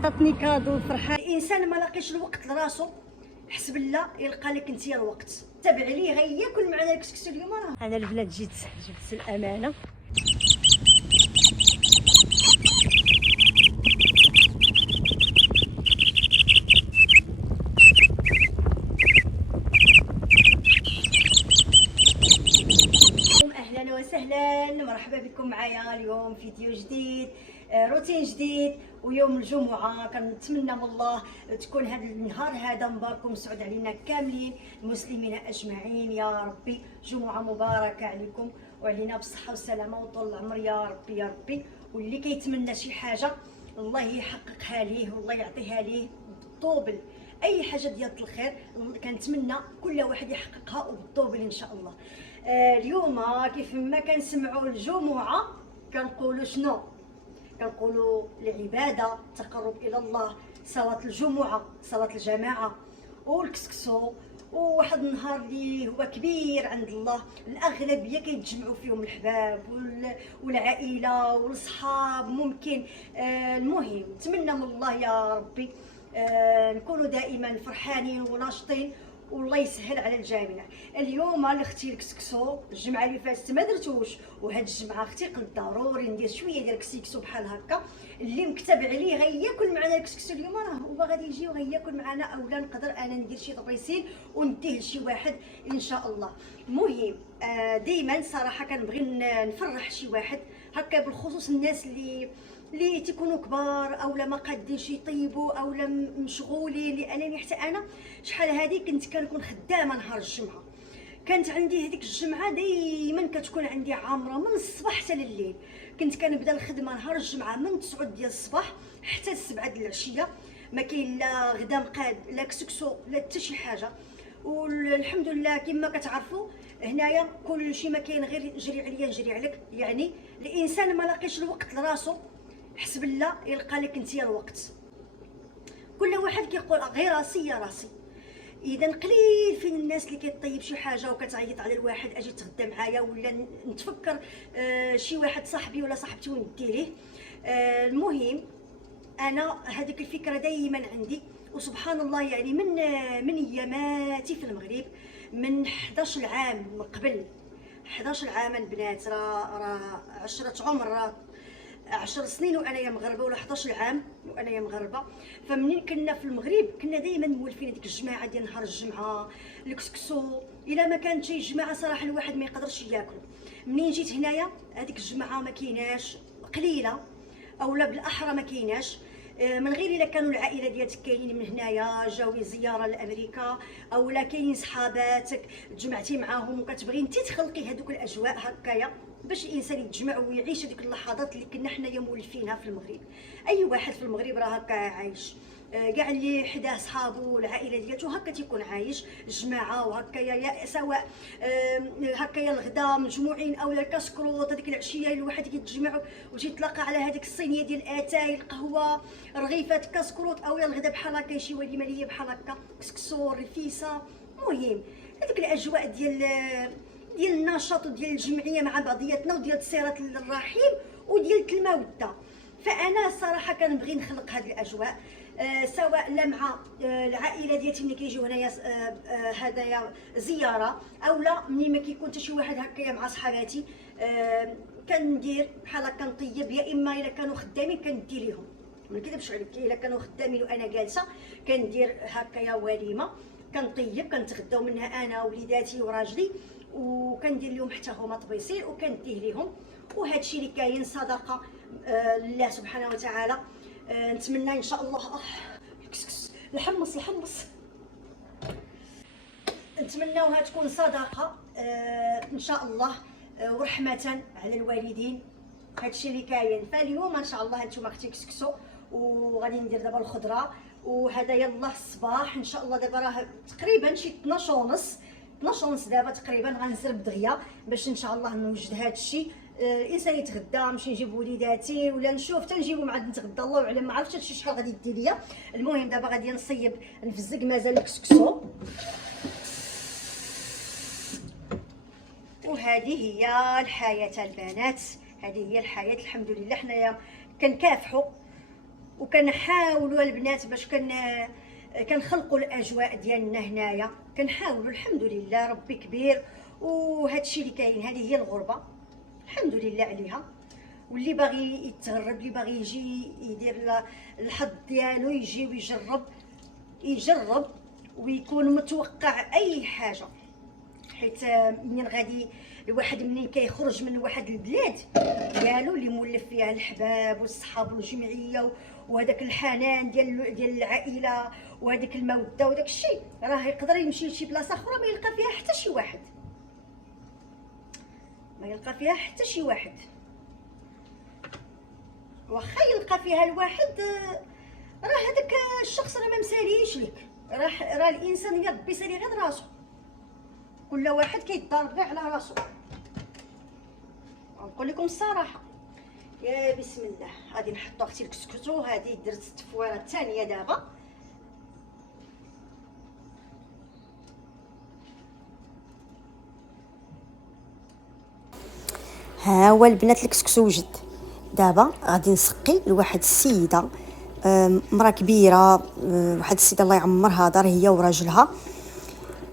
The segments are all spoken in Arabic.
عطاتني كادو فرحه. الانسان ما لاقيش الوقت لراسو، حسب الله يلقى لك انت الوقت. تابع لي غياكل معنا الكسكسو اليوم. راه انا البنات جبت الامانه. اهلا وسهلا، مرحبا بكم معايا اليوم فيديو جديد، روتين جديد ويوم الجمعه. كنتمنى من الله تكون هذا النهار هذا مبارك ومسعود علينا كاملين المسلمين اجمعين يا ربي. جمعه مباركه عليكم وعلينا بالصحه والسلامه وطول العمر يا ربي يا ربي. واللي كيتمنى شي حاجه الله يحققها ليه والله يعطيها ليه بالطوبل. اي حاجه ديال الخير كنتمنى كل واحد يحققها وبالطوبل ان شاء الله. اليوم كيف ما كنسمعوا الجمعه كنقولوا شنو؟ كنقولوا العباده، التقرب الى الله، صلاه الجمعه، صلاه الجماعه والكسكسو. وواحد النهار اللي هو كبير عند الله، الاغلبيه كيتجمعوا فيهم الحباب والعائله والصحاب ممكن. المهم نتمنى من الله يا ربي نكونوا دائما فرحانين وناشطين والله يسهل على الجميع. اليوم اختي الكسكسو الجمعه اللي فاتت ما درتوش، وهاد الجمعه اختي قلت ضروري ندير شويه ديال الكسكسو بحال هكا. اللي مكتب عليه غياكل معنا الكسكسو اليوم راه هو غادي يجي وغياكل معنا، اولا نقدر انا ندير شي طريسين ونديه لشي واحد ان شاء الله. المهم دائما صراحه كنبغي نفرح شي واحد هكا، بالخصوص الناس اللي تيكونوا كبار اولا ما قادينش يطيبوا اولا مشغولين. لانني حتى انا شحال هذه كنت كنكون خدامه نهار الجمعه، كانت عندي هذيك الجمعه دائما كتكون عندي عامره من الصباح حتى لليل. كنت كنبدا الخدمه نهار الجمعه من 9 ديال الصباح حتى 7 ديال العشيه، ما كاين لا غدا مقاد لا كسكسو لا حتى شي حاجه. والحمد لله كما كتعرفوا هنايا كل شيء ما كاين غير جري عليا نجري عليك. يعني الانسان ما لاقيش الوقت لراسو، حسب الله يلقى لك انت الوقت. كل واحد كيقول غير راسي يا راسي. اذا قليل فين الناس اللي كيطيب شي حاجه وكتعيط على الواحد اجي تغدى معايا ولا نتفكر شي واحد صاحبي ولا صاحبتي وندي ليه. المهم انا هذيك الفكره دائما عندي، وسبحان الله يعني من اياماتي في المغرب من 11 عام من قبل. 11 عام البنات راه عشرة عمر، راه 10 سنين وانايا مغربه ولا 11 عام وانايا مغربه. فمنين كنا في المغرب كنا دائما مولفين هذيك الجماعه ديال نهار الجمعه الكسكسو. الا ما كانت شي جماعه صراحه الواحد ما يقدرش ياكل. منين جيت هنايا هذيك الجماعه ما كايناش، قليله اولا بالاحرى ما كايناش. من غير الا كانوا العائله ديالك كاينين من هنايا جاوي زياره لامريكا اولا كاينين صحاباتك تجمعتي معاهم وكتبغي انت تخلقي هذوك الاجواء هكايا باش الانسان يتجمع ويعيش هذيك اللحظات اللي كنا حنايا مولفينها في المغرب. اي واحد في المغرب راه هكا عايش، كاع اللي حداه صحابو والعائله ديالته هكا تيكون عايش جماعه وهكايا، سواء هكايا الغدا مجموعين اولا الكاسكروط هذيك العشيه الواحد كيتجمع وتيتلاقى على هذيك الصينيه ديال اتاي القهوه رغيفات كاسكروط اولا الغدا بحال هكا شي وليمه ليا بحال هكا كسكسو رفيسه. المهم هذيك الاجواء ديال النشاط وديال الجمعيه مع بعضياتنا وديال صله الرحيم وديال الموده. فانا صراحه كنبغي نخلق هذه الاجواء، سواء لا مع العائله ديالتي ملي كيجيو هنايا هدايا زياره اولا ملي ما كيكون حتى شي واحد هكايا مع صحاباتي. كندير بحال هكا نطيب، يا اما الا كانوا خدامين كندي ليهم، ما نكذبش عليك الا كانوا خدامين وانا جالسه كندير هكايا وليمه كنطيب كنتغداو منها انا ووليداتي وراجلي وكندير لهم حتى هما طبيسين وكنديه ليهم. وهذا الشيء اللي كاين صدقه لله سبحانه وتعالى. نتمنى ان شاء الله الكسكس الحمص نتمناوها تكون صدقه ان شاء الله ورحمه على الوالدين. هذا الشيء اللي كاين. فاليوم ان شاء الله هانتوما اختي كسكسو وغادي ندير دابا الخضره وهذا يلاه الصباح ان شاء الله. دابا راه تقريبا شي 12 ونص دابا تقريبا غنزرب دغيا باش ان شاء الله نوجد هذا الشيء. الانسان يتغدى نمشي نجيب وليداتي ولا نشوف حتى نجيبهم عاد نتغدى الله اعلم ما عرفتش هادشي شحال غادي يدي ليا. المهم دابا غادي نصيب نفزق مازال الكسكسو. وهذه هي الحياه البنات، هذه هي الحياه. الحمد لله حنايا كنكافحوا وكنحاولوا البنات باش كنخلقوا الاجواء ديالنا هنايا، كنحاولوا الحمد لله ربي كبير. وهذا الشيء اللي كاين، هذه هي الغربه الحمد لله عليها. واللي باغي يتغرب، اللي باغي يجي يدير الحظ ديالو، يجي يجرب ويكون متوقع اي حاجه. حيت منين غادي الواحد منين كيخرج من واحد البلاد ديالو اللي مولف فيها الحباب والصحاب والجمعيه وهذاك الحنان ديال العائله وهذيك الموده وداك الشيء، راه يقدر يمشي لشي بلاصه اخرى ما يلقى فيها حتى شي واحد، ما يلقى فيها حتى شي واحد. واخا يلقى فيها الواحد، راه هذاك الشخص راه ما مساليش ليك، راه الانسان يا ربي سالي غير راسو، كل واحد كيتضارب غير على راسو. نقول لكم الصراحه. يا بسم الله، غادي نحطو اختي الكسكسو، هذه درت التفويره الثانيه دابا. ها هو البنات الكسكسو وجد. دابا غادي نسقي لواحد السيده، مرا كبيره، واحد السيده الله يعمرها دار هي وراجلها،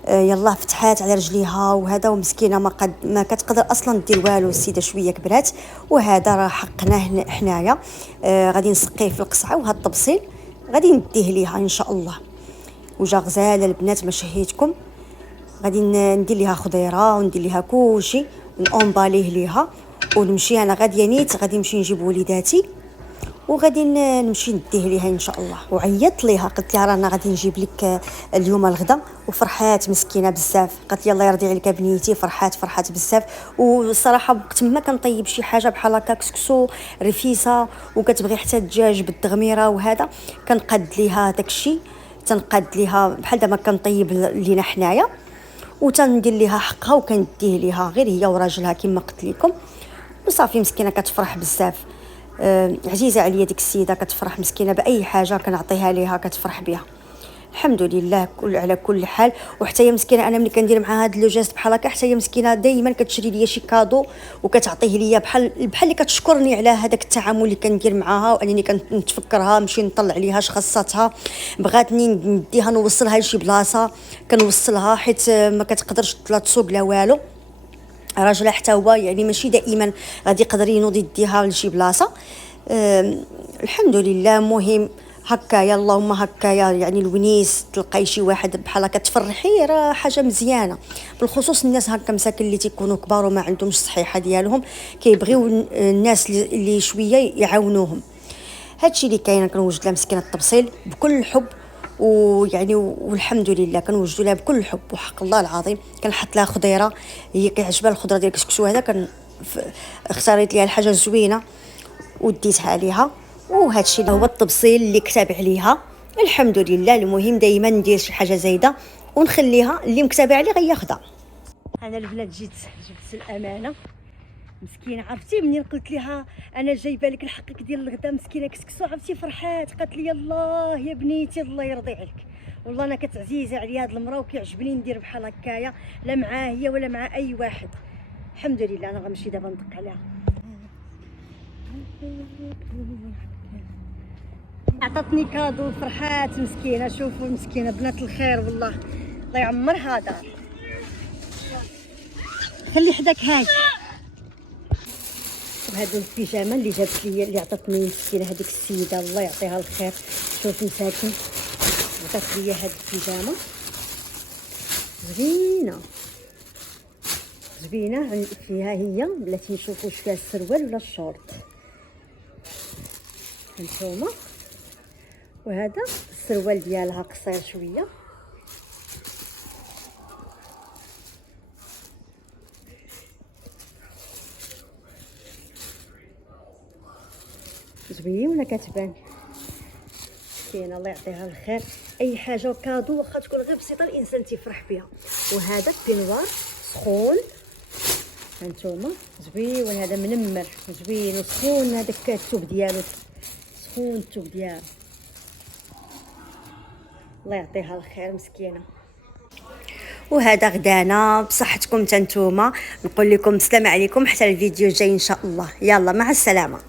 يلاه فتحات على رجليها وهذا، ومسكينه ما كتقدر اصلا دير والو، السيده شويه كبرات، وهذا راه حقناه حنايا. غادي نسقيه في القصعه، وهذا الطبسيل غادي نديه ليها ان شاء الله. وجا غزاله البنات ما شهيتكم. غادي ندير ليها خضيره وندير ليها كلشي ونأومباليه ليها، ونمشي انا غاديه نيت، غادي نمشي نجيب وليداتي وغادي نمشي نديه ليها ان شاء الله. وعيطت ليها قلت لها رانا غادي نجيب لك اليوم الغدا، وفرحات مسكينه بزاف، قالت لي الله يرضي عليك بنيتي، فرحات بزاف. والصراحه وقت ما كنطيب شي حاجه بحال هكا كسكسو رفيسه وكتبغي حتى الدجاج بالدغميره وهذا، كنقاد ليها داكشي، تنقاد ليها بحال دابا كنطيب لينا حنايا، وتندير ليها حقها وكنديه ليها غير هي وراجلها كما قلت لكم. وصافي مسكينه كتفرح بزاف. عزيزه عليا ديك السيده، كتفرح مسكينه باي حاجه كنعطيها ليها كتفرح بها الحمد لله على كل حال. وحتى هي مسكينه انا ملي كندير معها هاد لو جيست بحال هكا، حتى هي مسكينه دائما كتشري ليا شي كادو وكتعطيه ليا بحال اللي كتشكرني على هذاك التعامل اللي كندير معاها، وانني كنتفكرها نمشي نطلع ليها اش خاصاتها، بغاتني نديها نوصلها لشي بلاصه كنوصلها، حيت ما كتقدرش لا تسوق لا والو. راجلها حتى هو يعني ماشي دائما غادي يقدر ينوض يديها لشي بلاصه. الحمد لله. مهم هكايا، اللهم هكايا يعني الونيس تلقاي شي واحد بحال هكا تفرحي، راه حاجه مزيانه. بالخصوص الناس هكا مساكن اللي تيكونوا كبار وما عندهمش الصحيحه ديالهم، كيبغيو الناس اللي شويه يعاونوهم. هادشي اللي كاين. كنوجد لها مسكينه التبصيل بكل الحب، ويعني والحمد لله كنوجدوا لها بكل الحب وحق الله العظيم. كنحط لها خضيره، هي كيعجبها الخضره ديال الكسكسو هذا، اختاريت ليها الحاجه زوينه وديتها ليها. وهذا الشيء هو التبصيل اللي كتب عليها الحمد لله. المهم دائما ندير شي حاجه زايده ونخليها، اللي مكتبه عليه غياخدها. انا البنات جبت الامانه مسكينه، عرفتي منين قلت لها انا جايبه لك الحقك ديال الغدا، مسكينه كسكسو عرفتي فرحات، قالت لي الله يا بنيتي الله يرضي عليك. والله انا كتعزيزه عليا هاد المراه، وكيعجبني ندير بحال هكايا لا معاه هي ولا مع اي واحد. الحمد لله. انا غنمشي دابا ندق عليها. عطاتني كادو فرحات مسكينه. شوفوا مسكينه بنات الخير، والله الله يعمرها دار. خلي حداك هاي. وهادو البيجامه اللي جابت لي، اللي عطاتني مسكينه هذيك السيده الله يعطيها الخير. شوف مساكن عطات لي هاد البيجامه زوينه فيها هي، بلاتي نشوفوا واش فيها السروال ولا الشورت. هانتوما، وهذا السروال ديالها قصير شويه، زوينه كتبان كاينه الله يعطيها الخير. اي حاجه كادو واخا تكون غير بسيطه الانسان تيفرح بها. وهذا بينوار سخون هانتوما زوين، هذا منمر زوين وسخون، هذاك الثوب ديالو سخون الثوب ديالو الله يعطيها الخير مسكينه. وهذا غدانا بصحتكم تنتوما. نقول لكم السلام عليكم حتى الفيديو الجاي ان شاء الله. يلا مع السلامه.